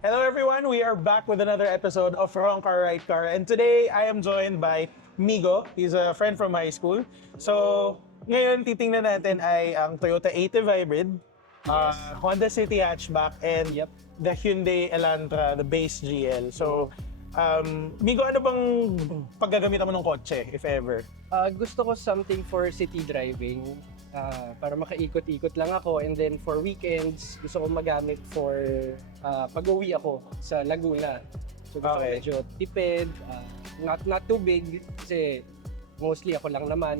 Hello everyone, we are back with another episode of Wrong Car, Right Car. And today, I am joined by Migo. He's a friend from high school. So, ngayon titingnan natin ay ang Toyota Ative Hybrid, Honda City Hatchback, and the Hyundai Elantra, the base GL. So, Migo, ano bang paggagamitan mo ng kotse, if ever? Gusto ko something for city driving. Para makaikot-ikot lang ako, and then for weekends gusto ko magamit for pag-uwi ako sa Laguna. So gusto ko medyo tipid, not too big kasi mostly ako lang naman.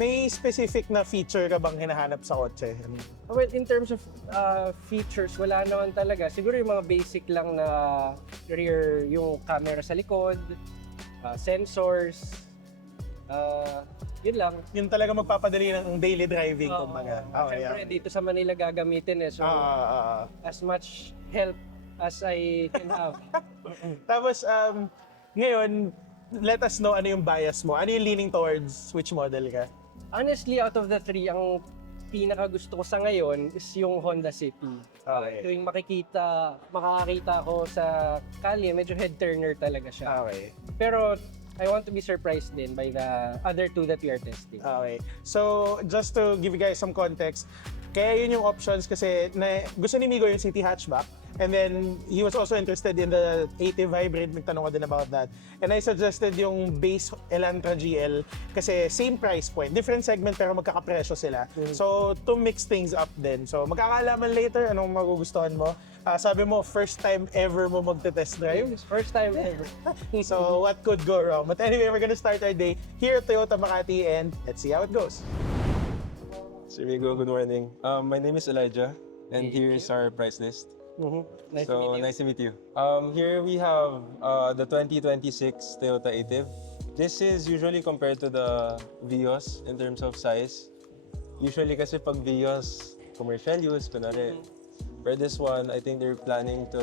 May specific na feature ka bang hinahanap sa kotse? Well, in terms of features, wala naman talaga. Siguro yung mga basic lang na rear, yung camera sa likod, sensors, yun lang. Yun talaga magpapadali ng daily driving, kumbaga. Siyempre, dito sa Manila gagamitin eh. So, as much help as I can have. Tapos, ngayon, let us know ano yung bias mo. Ano yung leaning towards which model ka? Honestly, out of the three, ang pinaka gusto ko sa ngayon is yung Honda City. Okay. Tuwing makakakita ko sa kalye, medyo head turner talaga siya. Okay. Pero I want to be surprised din by the other two that we are testing. Okay. So, just to give you guys some context, kaya yun yung options kasi gusto ni Migo yung City Hatchback. And then, he was also interested in the Ative Hybrid. Nagtanong ko din about that. And I suggested yung base Elantra GL kasi same price point. Different segment pero magkakapresyo sila. So, to mix things up din. So, magkakaalaman later anong magugustuhan mo. Sabi mo, first time ever mo magte-test drive. First time ever. So, what could go wrong? But anyway, we're gonna start our day here at Toyota Makati and let's see how it goes. Sir Migo, good morning. My name is Elijah, and here is our price list. Nice to meet you. Nice to meet you. Here we have the 2026 Toyota Ative. This is usually compared to the Vios in terms of size. Usually kasi pag Vios, commercial use, kunwari. For this one, I think they're planning to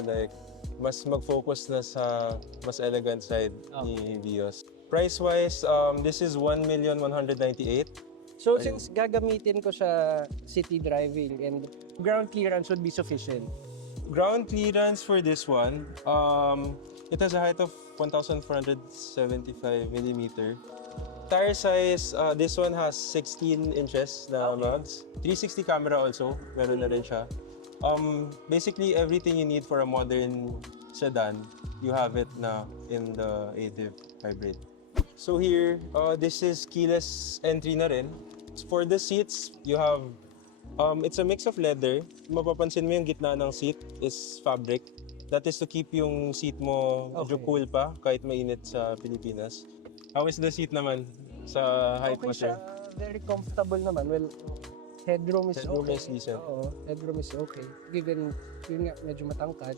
mas mag-focus na sa mas elegant side ni Vios. Price-wise, this is 1,198,000. So since gagamitin ko sa city driving and ground clearance would be sufficient. Ground clearance for this one, it has a height of 1,475 millimeter. Tire size, this one has 16 inches na mounts. 360 camera also, meron na rin siya. Basically, everything you need for a modern sedan, you have it na in the Ative Hybrid. So here, this is keyless entry na rin. For the seats, you have, it's a mix of leather. Mapapansin mo yung gitna ng seat is fabric. That is to keep yung seat mo medyo cool pa kahit mainit sa Pilipinas. How is the seat naman sa height mo, sir? Very comfortable naman. Well, headroom is Headroom okay. is decent. Oo, headroom is okay. Given, yun nga, medyo matangkad.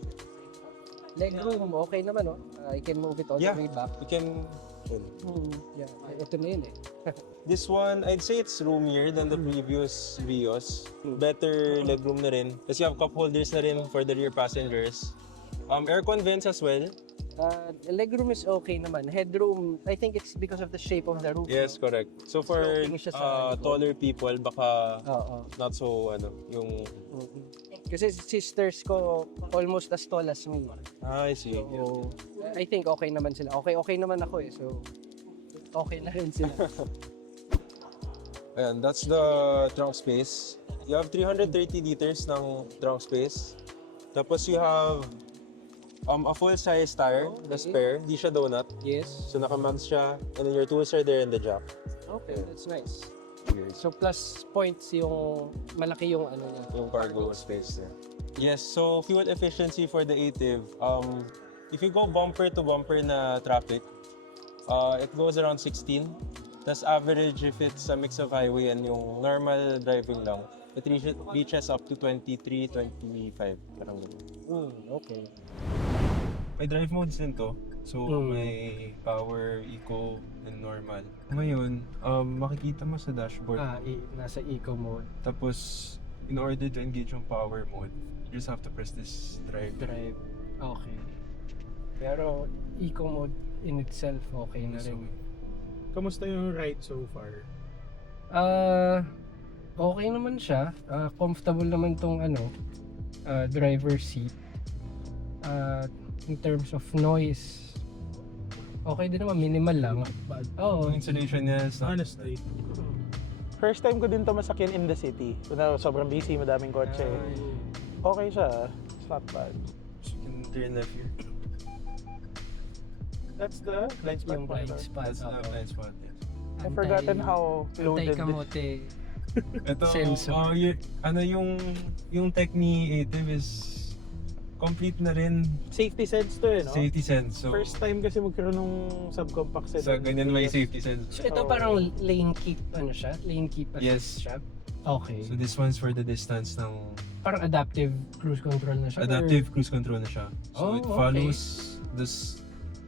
Legroom, okay naman, no? I can move it all the way back. You can. Yeah, ito na yun eh. This one, I'd say it's roomier than the previous Vios. Better legroom na rin. Kasi you have cup holders na rin for the rear passengers. Aircon vents as well. Legroom is okay naman. Headroom, I think it's because of the shape of the roof. Yes, correct. So for Sloping siya sa taller people, baka Oo. not so, yung... Kasi sisters ko almost as tall as me. I see. So, I think okay naman sila. Okay naman ako eh. So, okay na rin sila. Ayan, that's the trunk space. You have 330 liters ng trunk space. Tapos you have a full-size tire, the spare. Di siya donut. Yes. So naka-mags siya. And then your tools are there in the jack. Okay, that's nice. So plus points yung malaki yung ano niya. Yung cargo space there. Yes, so fuel efficiency for the Ative. If you go bumper to bumper na traffic, it goes around 16. That's average if it's a mix of highway and yung normal driving lang. It reaches up to 23, 25. Parang ganun. Okay. May drive modes din to. So, may power, eco, and normal. Ngayon, makikita mo sa dashboard. Nasa eco mode. Tapos, in order to engage yung power mode, you just have to press this drive. Okay. Pero eco mode in itself okay na rin. Kamusta yung ride so far? Okay naman siya. Comfortable naman tong driver seat. In terms of noise, okay din naman, minimal lang. But, Yung insulation niya is not Honestly. First time ko din to masakyan in the city. Sobrang busy, madaming kotse. Okay siya. It's not bad. You can turn left here. That's the blind spot. yung blind spot. That's the blind spot. Yeah. I've forgotten how loaded. Anti-kamote. Ito, Sensor. yung tech ni ATIV is complete na rin Safety sense to eh, no? safety sense. So, First time kasi magkaroon ng subcompact sedan. sa ganyan may safety sense. So ito parang lane keep, ano siya? Lane keep Yes. assist siya? Okay. So this one's for the distance ng Parang adaptive cruise control na siya? adaptive cruise control na siya. So Oh, it okay. follows this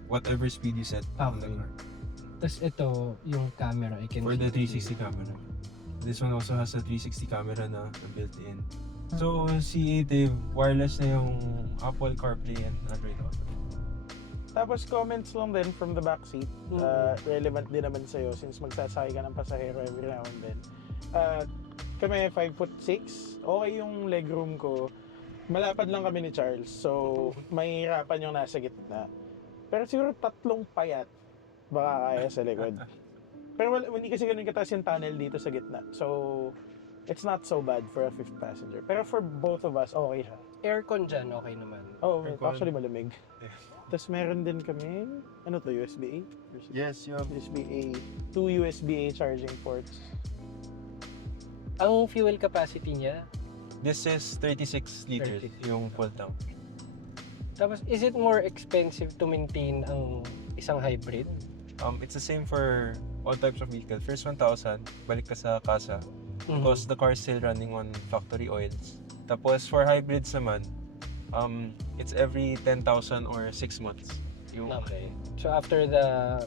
whatever speed you set on the Okay. car. Tapos ito, yung camera, I can For the see. 360 camera. This one also has a 360 camera na built-in. So si ATIV, wireless na yung Apple CarPlay and Android Auto. Tapos comments lang din from the backseat. Relevant din naman sa'yo since magsasakay ka ng pasahero every now and then. Kami 5'6". Okay yung legroom ko. Malapad lang kami ni Charles. So, mahirapan yung nasa gitna. Pero siguro 3 payat baka kaya sa likod. Pero hindi kasi ganun kataas yung tunnel dito sa gitna. So, it's not so bad for a 5th passenger. Pero for both of us, okay siya. Aircon dyan, okay naman. Oh, Aircon. actually malamig. Tapos meron din kami, ano to, USB-A? Yes, you have USB-A. 2 USB-A charging ports. Ang fuel capacity niya, This is 36 liters 36. yung full tank. tapos is it more expensive to maintain ang isang hybrid? It's the same for all types of vehicles. First 1,000, balik ka sa kasa Mhm. because the car is still running on factory oils. Tapos for hybrids naman, it's every 10,000 or 6 months. Yung Okay. So after the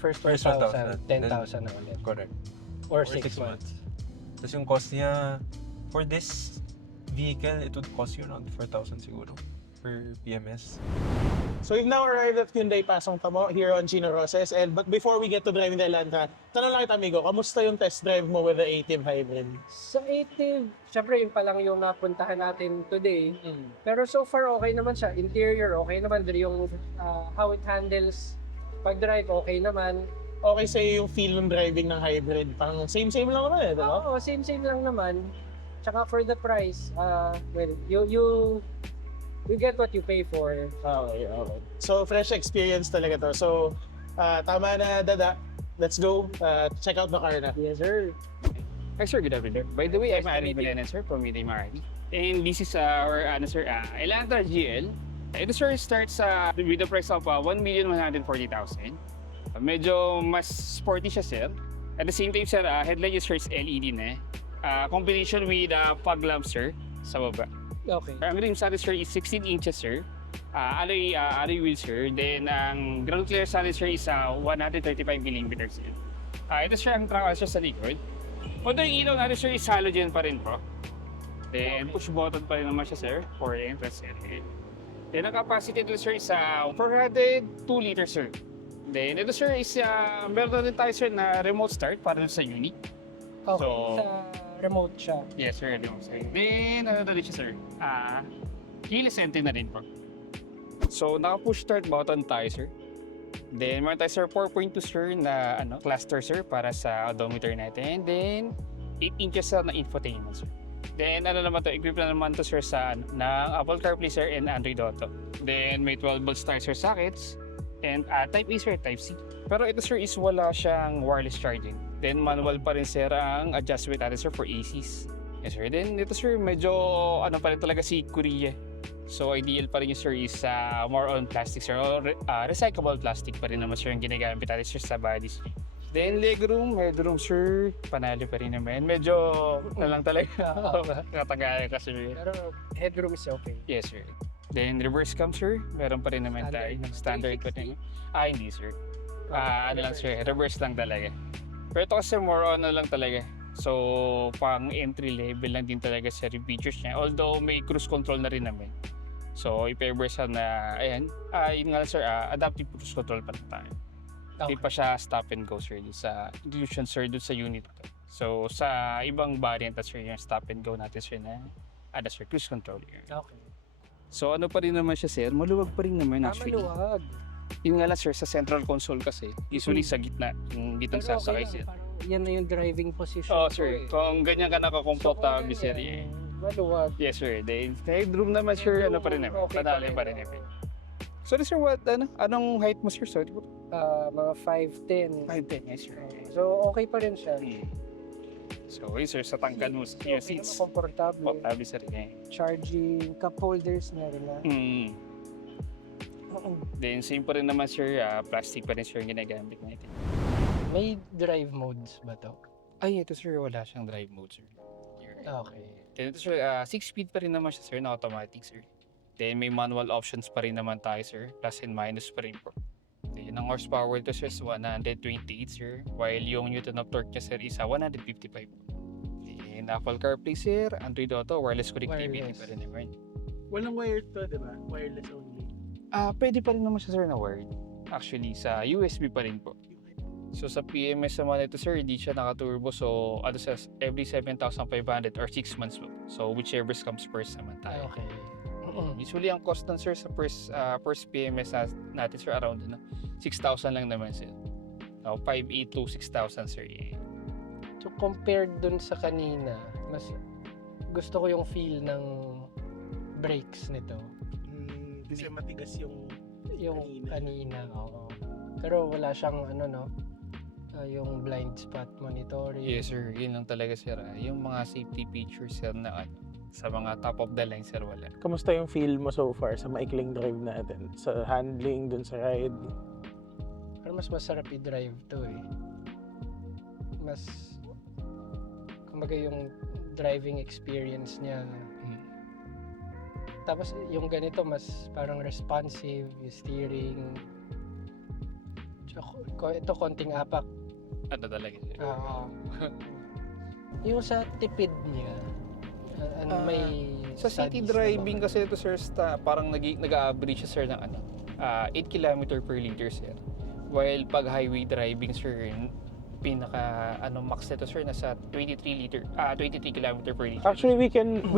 first First 1,000, 1,000, 10,000 na ulit. correct. Or Or 6 6 months. Tapos yung cost niya, for this vehicle, it would cost you around 4,000 siguro per PMS. So we've now arrived at Hyundai Pasong Tamo here on Chino Roses. But before we get to driving the Elantra, tanong lang kita amigo, kamusta yung test drive mo with the ATIV Hybrid? Sa ATIV, syempre yun pa lang yung napuntahan natin today. Pero so far okay naman siya. Interior okay naman. Yung how it handles pag-drive okay naman. Okay sa'yo yung feel ng driving ng hybrid? Parang same-same lang naman eh, di ba? Oo, same lang naman. Tsaka for the price, well, you get what you pay for. Okay. So fresh experience talaga to. So tama na Dada. Let's go. Check out the car na. Yes, sir. Hi sir, good afternoon. By the way, I'm Nice to Ari meet you. Belenan sir from Miday Marami. And this is our Elantra GL. Ito sir starts with the price of 1,140,000. Medyo mas sporty siya sir. At the same time sir, headlight sir is LED na. Combination with fog lamp sir sa baba. Okay. Ang rim sa sir is 16 inches sir. Alloy wheels sir. Then ang ground clearance sir is 135mm sir. Ito sir ang trunk sir sa likod. Although yung ilaw natin sir is halogen pa rin po. Then push button pa rin naman siya sir for entrance sir. Then ang capacity nito sir is 402 liters sir. Then ito sir is meron na rin tayo sir na remote start para dun sa unit. Okay. So- Sa remote siya. Yes sir, remote sir. Then ano na rin siya sir? Keyless entry na rin po. So naka-push start button tayo sir. Then meron tayo sir 4.2 sir na cluster sir para sa odometer natin. Then 8 inches na infotainment sir. Then naman to, equipped na naman to sir sa na Apple CarPlay sir and Android Auto. Then may 12 volts tayo sir sockets and Type A sir, Type C. Pero ito sir is wala siyang wireless charging. Then manual pa rin sir ang adjustment natin sir for ACs. Yes sir. Then ito sir medyo pa rin talaga si Korea. So ideal pa rin yung sir is more on plastic sir or recyclable plastic pa rin naman sir yung ginagamit natin sir sa bodies. Then legroom, headroom sir, panalo pa rin naman. Medyo na lang talaga katagayan kasi. Pero headroom is okay. Yes sir. Then reverse cam sir, meron pa rin naman tayo. Standard. Standard pa rin. Hindi sir. Lang sir, reverse lang talaga. Pero ito kasi more on lang talaga. So pang entry level lang din talaga sa features niya. Although may cruise control na rin naman. So i-reverse na, ayan. Yun nga lang sir, adaptive cruise control pa rin tayo. Hindi pa siya stop and go sir dun sa inclusion sir dun sa unit ko. So sa ibang variant sir yung stop and go natin sir na sir cruise control. Okay. So ano pa rin naman siya sir, maluwag pa rin naman actually. Maluwag. Yung nga lang sir, sa central console kasi, usually sa gitna, yung gitnang Pero sasakay okay sir. lang, parang yan na yung driving position Oo ko sir, eh. kung ganyan ka nakakomportable kung sir, ganyan, Maluwag. yes sir, then headroom naman sir, ano pa rin naman, Okay pa panalo rin, pa rin okay. naman. So sir, anong height mo sir? Sorry po. Mga 5'10". 5'10", yes sir. So okay pa rin siya. So yun sir, sa tangkad mo, yung seats, Komportable. komportable sir. Charging, cup holders meron na. Then same pa rin naman sir, plastic pa rin sir yung ginagamit natin. May drive modes ba to? Ay, ito sir, wala siyang drive mode sir. Okay. Then ito sir, 6-speed pa rin naman siya sir, na automatic sir. Then may manual options pa rin naman tayo sir, plus and minus pa rin po. Then ang horsepower ito sir is 128 sir, while yung newton of torque niya sir is 155. Then Apple CarPlay sir, Android Auto, wireless connectivity Wireless. pa rin naman. Walang wired to, di ba? Wireless only. Pwede pa rin naman siya sir na wired. Actually, sa USB pa rin po. So sa PMS naman ito sir, hindi siya naka-turbo. So ano siya, every 7,500 or 6 months po. So whichever comes first naman tayo. Okay. Usually ang cost ng sir sa first PMS natin sir around 6,000 lang naman sir. 5,800 to 6,000 sir. Yeah. So compared dun sa kanina, mas gusto ko yung feel ng brakes nito. Kasi matigas yung Yung kanina, oo. Pero wala siyang yung blind spot monitoring. Yes sir, yun lang talaga sir. Yung mga safety features sir na sa mga top of the line sir wala. Kamusta yung feel mo so far sa maikling drive natin? Sa handling, dun sa ride? Pero mas masarap i-drive to eh. Mas kumbaga yung driving experience niya. Tapos yung ganito mas parang responsive, yung steering. Ito konting apak. Ano talaga sir? Yung sa tipid niya, may Sa city studies na driving ba? kasi ito sir, parang nag-average siya sir ng 8 km per liter sir. While pag highway driving sir, pinaka max nito sir nasa 23 km per liter. Actually, we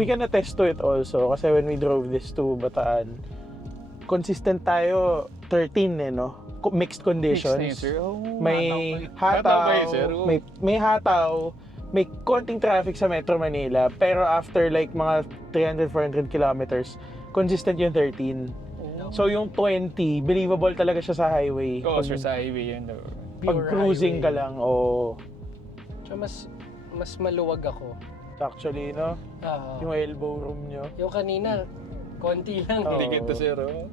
can attest to it also kasi when we drove this to Bataan, consistent tayo 13 no? Mixed conditions. Mixed na yun, sir. Oh, May hataw hataw, pa yun, sir. Oh. may hataw, may konting traffic sa Metro Manila, pero after like mga 300-400 kilometers, consistent yung 13. So yung 20, believable talaga siya sa highway. Oo sir, sa highway yun. Pag Pure cruising ka highway. lang, o So mas maluwag ako. actually, no? Oo. Yung elbow room nyo. Yung kanina, konti lang. Oo. Hindi to sir. Oh.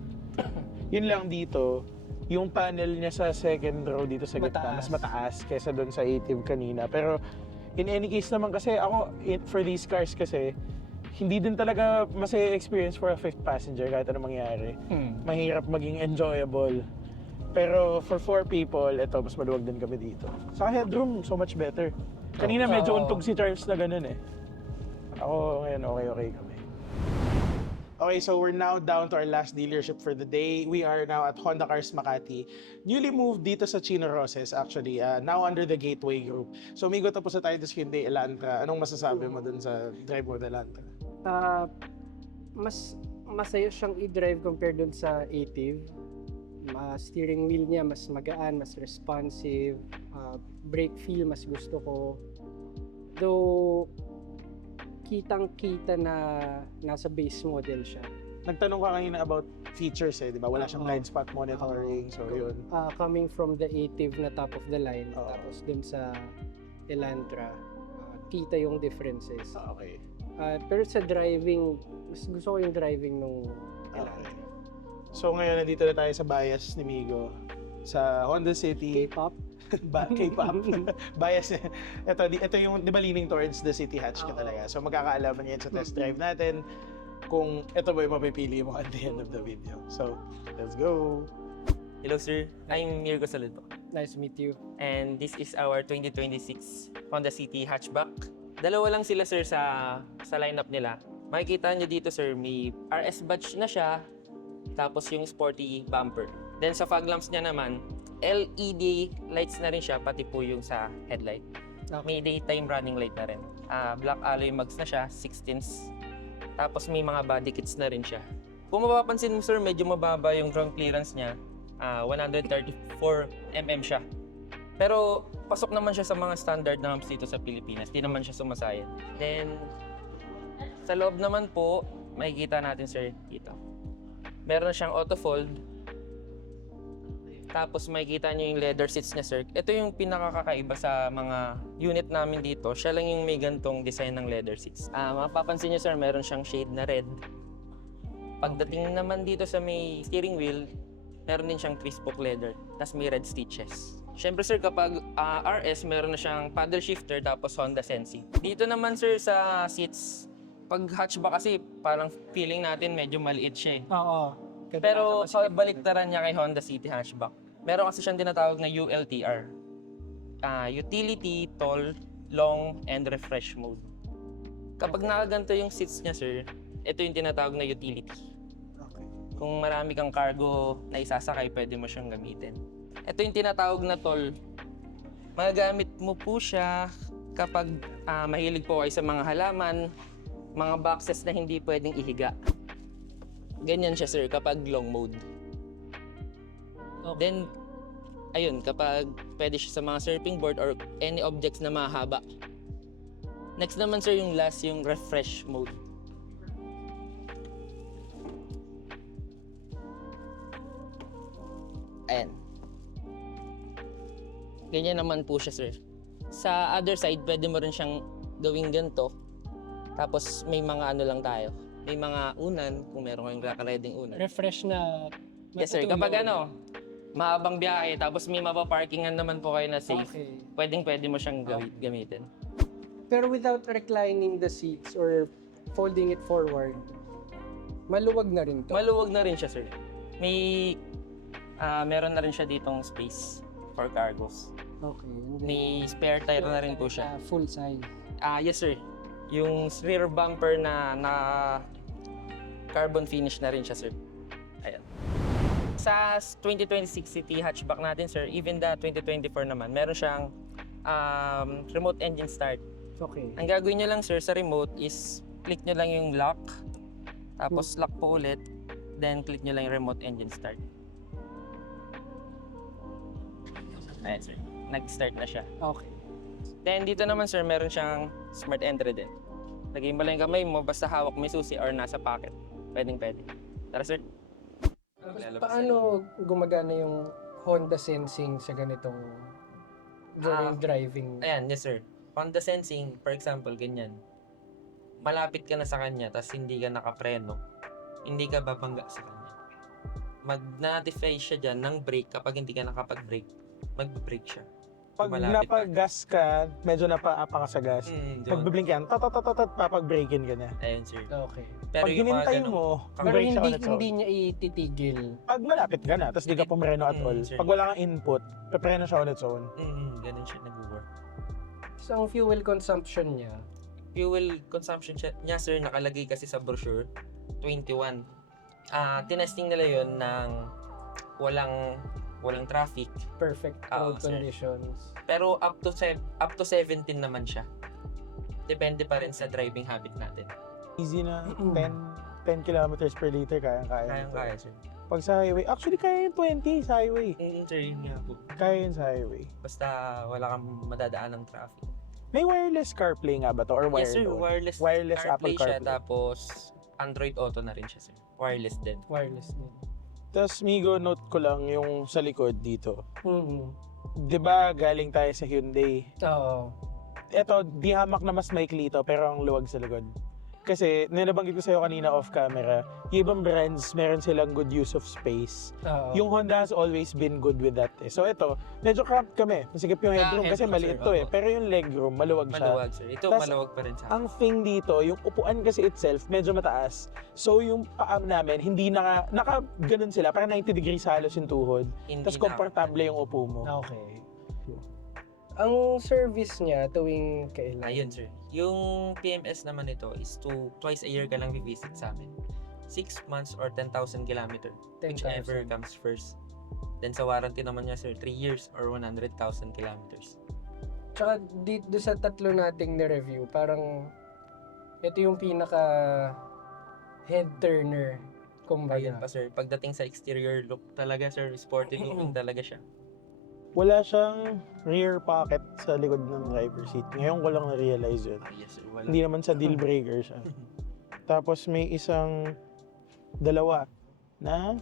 Yun lang dito, yung panel niya sa second row dito sa gitna, mas Mataas. mataas kaysa doon sa 80 kanina. Pero in any case naman kasi ako, for these cars kasi, hindi din talaga masaya experience for a fifth passenger kahit anong mangyari. Mahirap maging enjoyable. Pero for 4 people, eto, mas maluwag din kami dito. Sa headroom, so much better. Kanina medyo Oo. untog si Charles na ganun eh. Ako ngayon, okay kami. Okay, so we're now down to our last dealership for the day. We are now at Honda Cars Makati. Newly moved dito sa Chino Roses actually, now under the Gateway Group. So umigot tapos na tayo sa Hyundai Elantra. Anong masasabi mo dun sa drive mo ng Elantra? Mas masaya siyang i-drive compared dun sa Ative. Steering wheel niya mas magaan, mas responsive. Brake feel mas gusto ko. Though kitang-kita na nasa base model siya. Nagtanong ka kanina about features eh, di ba? Wala siyang Oo. blind spot monitoring, so yun. Coming from the Ative na top of the line, Oo. tapos dun sa Elantra, kita yung differences. Okay. Pero sa driving, mas gusto ko yung driving nung Elantra. So ngayon, nandito na tayo sa bias ni Migo. Sa Honda City. K-pop? K-pop. Bias. Ito yung, di ba, leaning towards the city hatch ka talaga. So magkakaalaman yan sa test drive natin kung ito ba yung mapipili mo at the end of the video. So, let's go! Hello sir, I'm Mirko Saludo Nice to meet you. and this is our 2026 Honda City hatchback. Dalawa lang sila sir sa lineup nila. Makikita nyo dito sir, may RS badge na siya, tapos yung sporty bumper. Then sa fog lamps niya naman, LED lights na rin siya, pati po yung sa headlight. May daytime running light na rin. Black alloy mugs na siya, 16s. Tapos may mga body kits na rin siya. Kung mapapansin mo sir, medyo mababa yung ground clearance niya. 134 mm siya. Pero pasok naman siya sa mga standard na humps dito sa Pilipinas. Di naman siya sumasayad. Then, sa loob naman po, makikita natin sir dito. Meron siyang auto-fold. Tapos makikita niyo yung leather seats niya sir. Ito yung pinakakakaiba sa mga unit namin dito. Siya lang yung may gantong design ng leather seats. Mapapansin niyo sir, meron siyang shade na red. Pagdating naman dito sa may steering wheel, meron din siyang twist spoke leather. Tapos may red stitches. Siyempre sir, kapag RS, meron na siyang paddle shifter tapos Honda Sensi. Dito naman sir sa seats, pag hatchback kasi parang feeling natin medyo maliit siya eh. Oo. Pero baliktaran niya kay Honda City Hatchback. Meron kasi siyang tinatawag na ULTR. Utility, Tall, Long, and Refresh Mode. Kapag nakaganto yung seats niya sir, ito yung tinatawag na utility. Kung marami kang cargo na isasakay, pwede mo siyang gamitin. Ito yung tinatawag na Tall. Magagamit mo po siya kapag mahilig po kayo sa mga halaman, mga boxes na hindi pwedeng ihiga. Ganyan siya sir kapag long mode. Then, ayun, kapag pwede siya sa mga surfing board or any objects na mahaba. Next naman sir, yung last, yung refresh mode. Ayan. Ganyan naman po siya sir. Sa other side, pwede mo rin siyang gawing ganito. Tapos may mga ano lang tayo. May mga unan, kung meron kayong kakareding unan. Refresh na. Yes sir, kapag ano, mahabang biyahe, tapos may mapaparkingan naman po kayo na safe, Okay. pwede mo siyang gamitin. Pero without reclining the seats or folding it forward, maluwag na rin to. Maluwag na rin siya sir. Meron na rin siya ditong space for cargos. Okay. and then, May spare tire na rin po siya. Full size. Yes sir. Yung rear bumper na carbon finish na rin siya sir. Ayan. Sa 2026 City hatchback natin sir, even the 2024 naman, meron siyang remote engine start. Okay. Ang gagawin nyo lang sir sa remote is click nyo lang yung lock, tapos lock po ulit, then click nyo lang yung remote engine start. Ayan sir, nag-start na siya. Okay. Then dito naman sir, meron siyang smart entry din. Lagay mo lang yung kamay mo, basta hawak mo yung susi or nasa pocket. Pwede. Tara sir. Paano gumagana yung Honda sensing sa ganitong during driving? Ayan, yes sir. Honda sensing, for example, ganyan. Malapit ka na sa kanya, tapos hindi ka nakapreno. Hindi ka babangga sa kanya. Mag-notify siya dyan ng brake kapag hindi ka nakapag-brake. Mag-brake siya. Pag Malapit ka. napagas ka, medyo napaapa ka sa gas. Pag bibling ka yan, papag-breakin ka na. Ayun sir. Okay. Pero Pag yung mga hinintay ganun, mo, Pero brake siya on its own. hindi niya ititigil. Pag malapit ka na, tapos di ka pumreno at all. Sir. Pag wala kang input, pepreno siya on its own. ganun siya nag-work. So, ang fuel consumption niya, Fuel consumption niya sir, nakalagay kasi sa brochure, 21. Tinesting nila yon ng walang traffic. perfect road sir. conditions. Pero up to 17 naman siya. Depende pa rin sa driving habit natin. Easy na, 10 kilometers per liter, kaya. Kaya sir. Pag sa highway, actually kaya yung 20 sa highway. Sir, yun nga po. Kaya yun sa highway. Basta wala kang madadaan ng traffic. May wireless CarPlay nga ba to? Or wired? Yes sir, only? wireless Apple CarPlay siya, CarPlay. tapos Android Auto na rin siya sir. Wireless din. Wireless din. Tapos Migo, note ko lang yung sa likod dito. Mm-hmm. 'Di ba galing tayo sa Hyundai? Oo. Eto, di hamak na mas maikli ito, pero ang luwag sa likod. Kasi, nabanggit ko sa'yo kanina off camera, yung ibang brands, meron silang good use of space. Oo. Yung Honda has always been good with that eh. So ito, medyo cramped kami. Masikip yung headroom kasi headroom, maliit sir, to eh. opo. Pero yung legroom, maluwag siya. Maluwag sir. Ito Tas, maluwag pa rin sa Ang thing dito, yung upuan kasi itself, medyo mataas. So yung paam namin, hindi naka ganun sila, parang 90 degrees halos yung tuhod. Hindi Tapos na- komportable yung upo mo. Okay. Ang service niya tuwing kailan? Ayun sir. Yung PMS naman ito is twice a year ka lang visit sa amin. 6 months or 10,000 kilometer. 10,000. Whichever comes first. Then sa warranty naman niya sir, 3 years or 100,000 kilometers. Tsaka dito sa tatlo nating na-review, parang ito yung pinaka head turner kumbaga. Ayun pa sir, pagdating sa exterior look talaga sir, sporty looking talaga siya. Wala siyang rear pocket sa likod ng driver seat. Ngayon ko lang na-realize yun. Yes sir, wala. Hindi naman sa deal breaker siya. Tapos may dalawa na,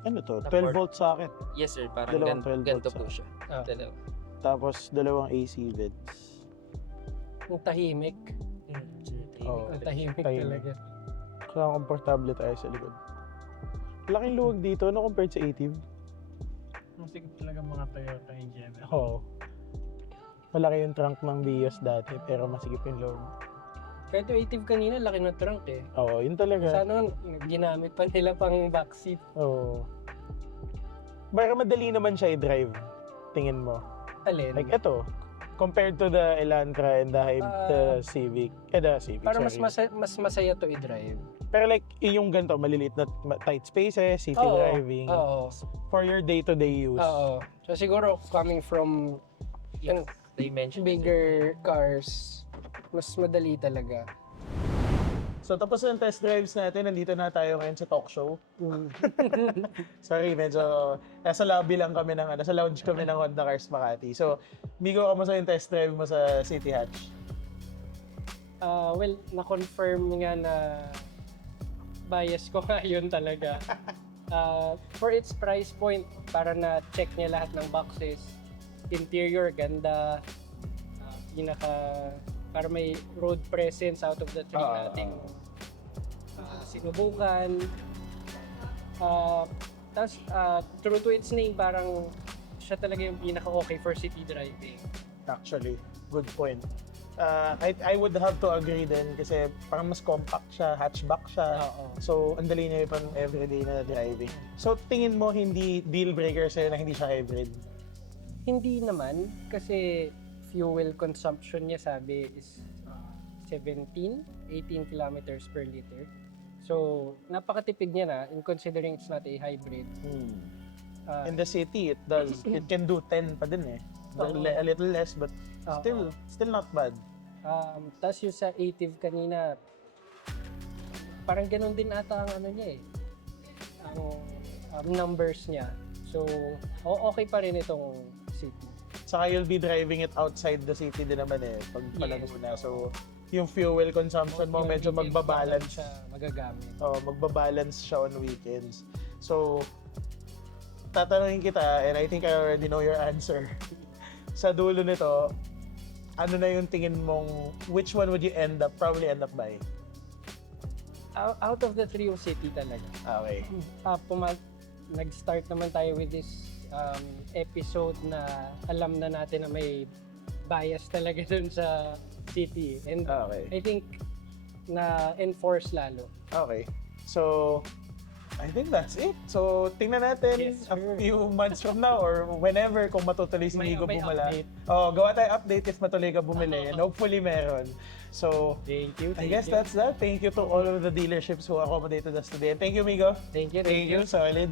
ano to, Na 12 port. volt socket. Yes sir, parang Dalawang 12 ganito volts, po siya. Ah. Dalawa. Tapos dalawang AC vents. Ang tahimik. Sir, Oo. Ang tahimik Tahimik. talaga. Kaya komportable tayo sa likod. Laking luwag dito no compared sa ATIV. Masig talaga mga Toyota in general. Oo. Malaki yung trunk ng Vios dati pero masigip yung loob. Kahit yung ATIV kanina, laki ng trunk eh. Oo, yun talaga. Sana ginamit pa nila pang backseat. Oo. Pero madali naman siya i-drive. Tingin mo. Alin? Like eto, compared to the Elantra and the Civic. The Civic, Para mas sorry. mas masaya to i-drive. Pero like, yung ganito, maliliit na tight spaces, city Oo. driving. Oo. For your day-to-day use. Oo. So siguro coming from Yes, dimension. bigger cars, mas madali talaga. So tapos na yung test drives natin, nandito na tayo ngayon sa talk show. Sorry, medyo nasa lobby lang kami nasa lounge kami ng Honda Cars Makati. So, Migo, kamusta yung test drive mo sa City Hatch? Well, na-confirm nga na bias ko nga yun talaga. For its price point, para na-check niya lahat ng boxes. Interior, ganda. Para may road presence out of the three nating sinubukan. Tapos, true to its name, parang siya talaga yung pinaka-okay for city driving. Actually, good point. I would have to agree din kasi parang mas compact siya, hatchback siya. Oo. So, ang dali niya yung everyday na driving. So, tingin mo hindi deal breaker sa'yo na hindi siya hybrid? Hindi naman, kasi fuel consumption niya sabi is 18 kilometers per liter. So, napakatipid niya na in considering it's not a hybrid. In the city, it can do 10 pa din eh. A little less, but still not bad. Tapos yung sa ATIV kanina, parang ganun din ata ang ano niya eh. Ang numbers niya. So, okay pa rin itong city. Saka you'll be driving it outside the city din naman eh, pag Yes. Laguna. So, yung fuel consumption mo Yung medyo weekends magbabalance. siya magagamit. Magbabalance siya on weekends. So, tatanungin kita, and I think I already know your answer. Sa dulo nito, ano na yung tingin mong, which one would you probably end up buying? Out of the three, yung city talaga. Okay. Nag-start naman tayo with this episode na alam na natin na may bias talaga dun sa city. And Okay. I think na enforce lalo. Okay. So, I think that's it. So, tingnan natin Yes, a sure. few months from now or whenever kung matutuloy si May Migo bumala. update. Gawa tayo update if matuloy ka bumili and hopefully meron. So, Thank you. I guess that's that. Thank you to all of the dealerships who accommodated us today. Thank you, Migo. Thank you. Thank you. Solid.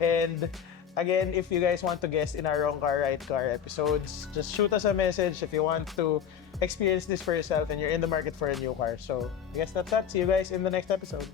And again, if you guys want to guest in our Wrong Car, Right Car episodes, just shoot us a message if you want to experience this for yourself and you're in the market for a new car. So, I guess that's that. See you guys in the next episode.